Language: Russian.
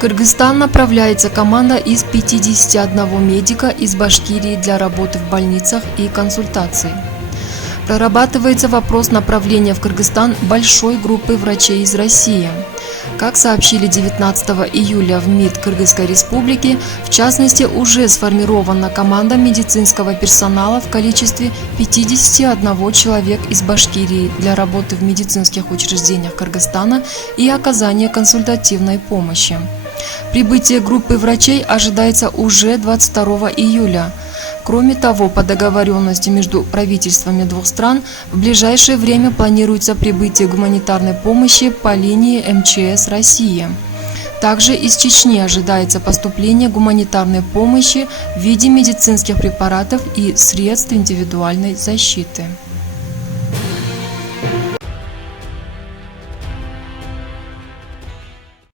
В Кыргызстан направляется команда из 51 медика из Башкирии для работы в больницах и консультаций. Прорабатывается вопрос направления в Кыргызстан большой группы врачей из России. Как сообщили 19 июля в МИД Кыргызской Республики, в частности, уже сформирована команда медицинского персонала в количестве 51 человек из Башкирии для работы в медицинских учреждениях Кыргызстана и оказания консультативной помощи. Прибытие группы врачей ожидается уже 22 июля. Кроме того, по договоренности между правительствами двух стран, в ближайшее время планируется прибытие гуманитарной помощи по линии МЧС России. Также из Чечни ожидается поступление гуманитарной помощи в виде медицинских препаратов и средств индивидуальной защиты.